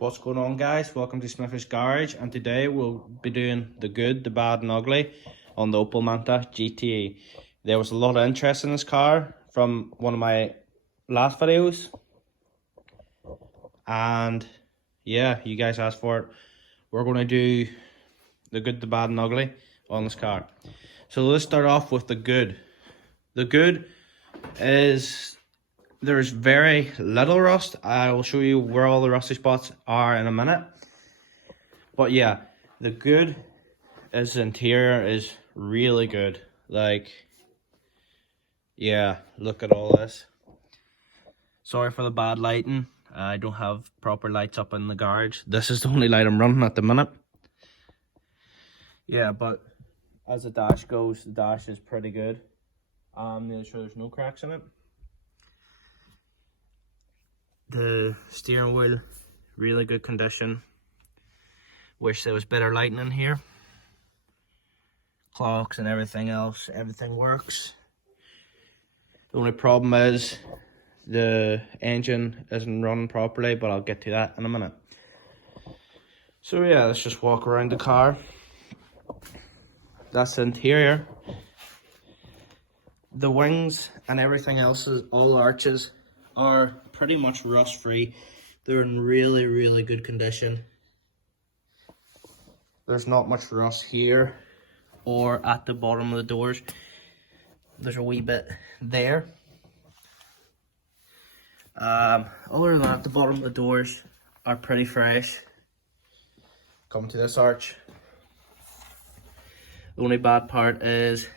What's going on, guys? Welcome to Smithy's Garage, and today we'll be doing the good, the bad and ugly on the Opel Manta GTE. There was a lot of interest in this car from one of my last videos, and yeah, you guys asked for it. We're going to do the good, the bad and ugly on this car. So let's start off with the good. The good is there's very little rust. I will show you where all the rusty spots are in a minute. But yeah, the good is the interior is really good. Like, yeah, look at all this. Sorry for the bad lighting. I don't have proper lights up in the garage. This is the only light I'm running at the minute. Yeah, but as the dash goes, the dash is pretty good. Make sure there's no cracks in it. The steering wheel, really good condition. Wish there was better lighting in here. Clocks and everything else, everything works. The only problem is the engine isn't running properly, but I'll get to that in a minute. So yeah, let's just walk around the car. That's the interior. The wings and everything else, all arches, are pretty much rust free. They're in really, really good condition. There's not much rust here or at the bottom of the doors. There's a wee bit there. Other than that, the bottom of the doors are pretty fresh. Come to this arch. The only bad part is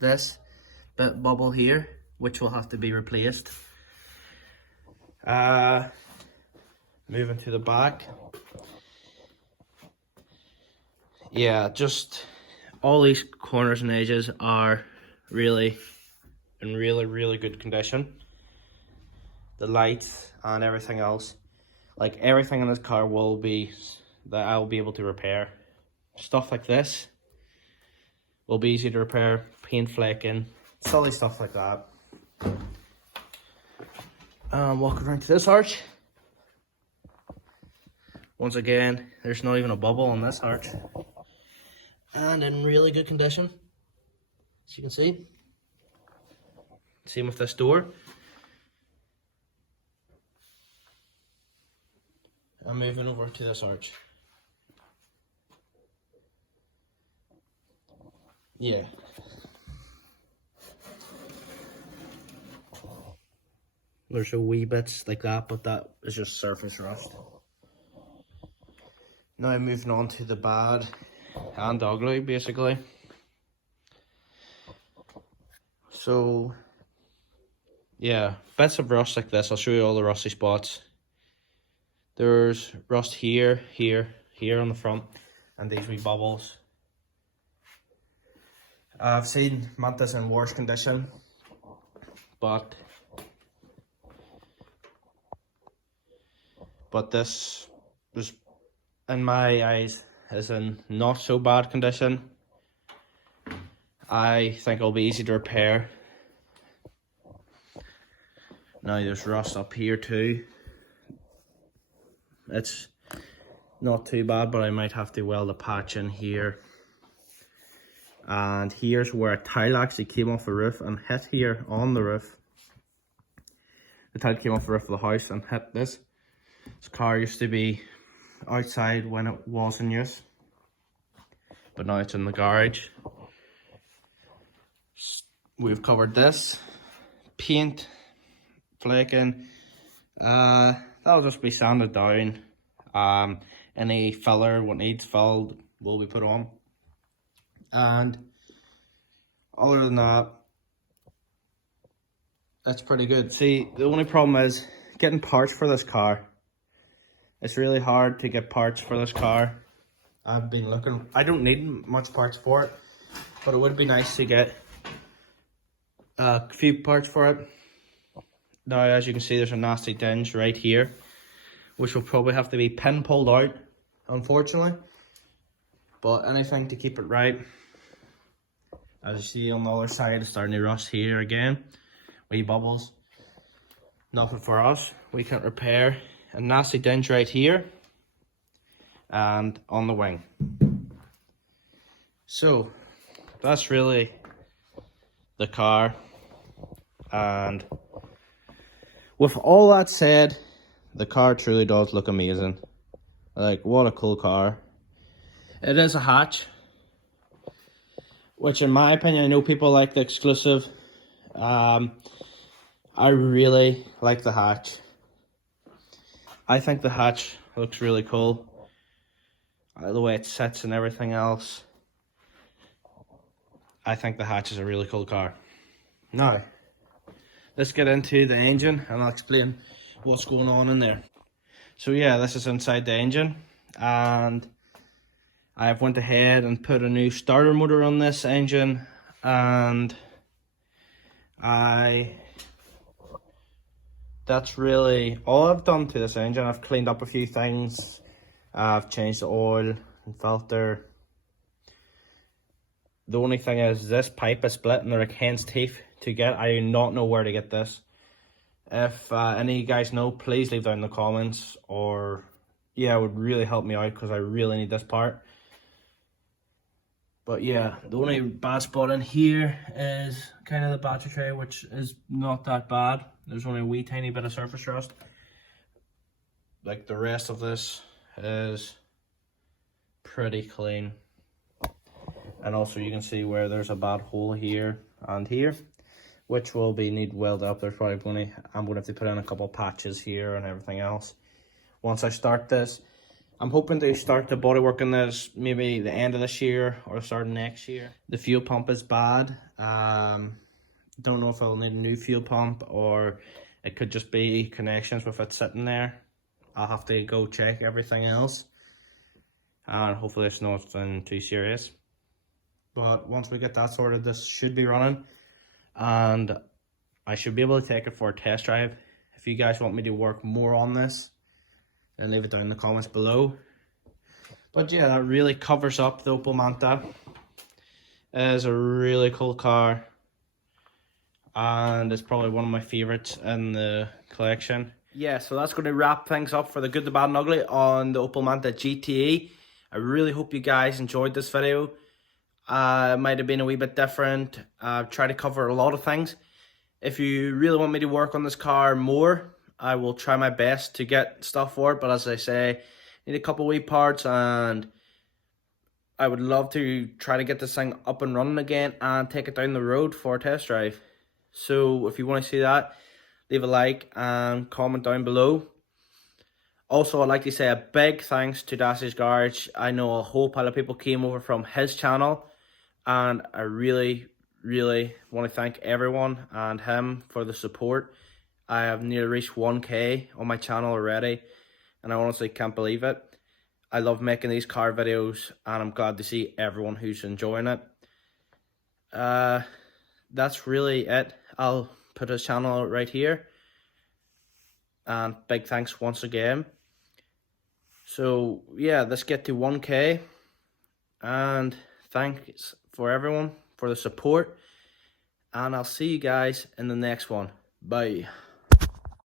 this bit bubble here, which will have to be replaced. Moving to the back. Yeah, just all these corners and edges are really in really good condition. The lights and everything else, like everything in this car will be that I'll be able to repair. Stuff like this will be easy to repair, paint flecking, silly stuff like that. Walk around to this arch. Once again, there's not even a bubble on this arch. And in really good condition, as you can see. Same with this door. I'm moving over to this arch. Yeah. There's a wee bits like that, but that is just surface rust. Now moving on to the bad and ugly, basically. So, yeah, bits of rust like this. I'll show you all the rusty spots. There's rust here, here on the front, and these wee bubbles. I've seen Mantas in worse condition, but this was, in my eyes, is in not so bad condition. I think it'll be easy to repair. Now there's rust up here too. It's not too bad, but I might have to weld a patch in here. And here's where a tile actually came off the roof and hit here on the roof. The tile came off the roof of the house and hit this. This car used to be outside when it was in use, but now it's in the garage. We've covered this, paint, flaking, that'll just be sanded down. Any filler, what needs filled, will be put on. And other than that, that's pretty good. See, the only problem is getting parts for this car. It's really hard to get parts for this car. I've been looking. I don't need much parts for it, but it would be nice to get a few parts for it. Now, as you can see, there's a nasty dinge right here, which will probably have to be pin pulled out, unfortunately. But anything to keep it right. As you see on the other side, it's starting to rust here again. Wee bubbles. Nothing for us. We can't repair. A nasty dent right here. and on the wing. So that's really the car, and with all that said, the car truly does look amazing. Like, what a cool car. It is a hatch, which in my opinion, I know people like the exclusive. I really like the hatch. I think the hatch looks really cool. The way it sits and everything else. I think the hatch is a really cool car. Now, let's get into the engine and I'll explain what's going on in there. So yeah, this is inside the engine, and I've went ahead and put a new starter motor on this engine, and that's really all I've done to this engine. I've cleaned up a few things. I've changed the oil and filter. The only thing is this pipe is split and they're like hen's teeth to get. I do not know where to get this. If any of you guys know, please leave down in the comments, or yeah, it would really help me out because I really need this part. But yeah, the only bad spot in here is kind of the battery tray, which is not that bad. There's only a wee tiny bit of surface rust. Like, the rest of this is pretty clean. And also you can see where there's a bad hole here and here, which will be need welded up. There's probably I'm gonna have to put in a couple patches here and everything else. Once I start this, I'm hoping to start the bodywork on this maybe the end of this year or start next year. The fuel pump is bad. Don't know if I'll need a new fuel pump or it could just be connections with it sitting there. I'll have to go check everything else, and hopefully it's nothing too serious. But once we get that sorted, this should be running, and I should be able to take it for a test drive. If you guys want me to work more on this, then leave it down in the comments below. But yeah, that really covers up the Opel Manta. It is a really cool car, and it's probably one of my favorites in the collection. Yeah, so that's going to wrap things up for the good, the bad and ugly on the Opel Manta GTE. I really hope you guys enjoyed this video. It might have been a wee bit different. I've tried to cover a lot of things. If you really want me to work on this car more, I will try my best to get stuff for it. But as I say, need a couple wee parts, and I would love to try to get this thing up and running again and take it down the road for a test drive. So if you want to see that, leave a like and comment down below. Also, I'd like to say a big thanks to Dass's Garage. I know a whole pile of people came over from his channel, and I really want to thank everyone and him for the support. I have nearly reached 1K on my channel already, and I honestly can't believe it. I love making these car videos, and I'm glad to see everyone who's enjoying it. That's really it. I'll put his channel right here, and big thanks once again. So yeah, let's get to 1K, and thanks for everyone for the support, and I'll see you guys in the next one. Bye.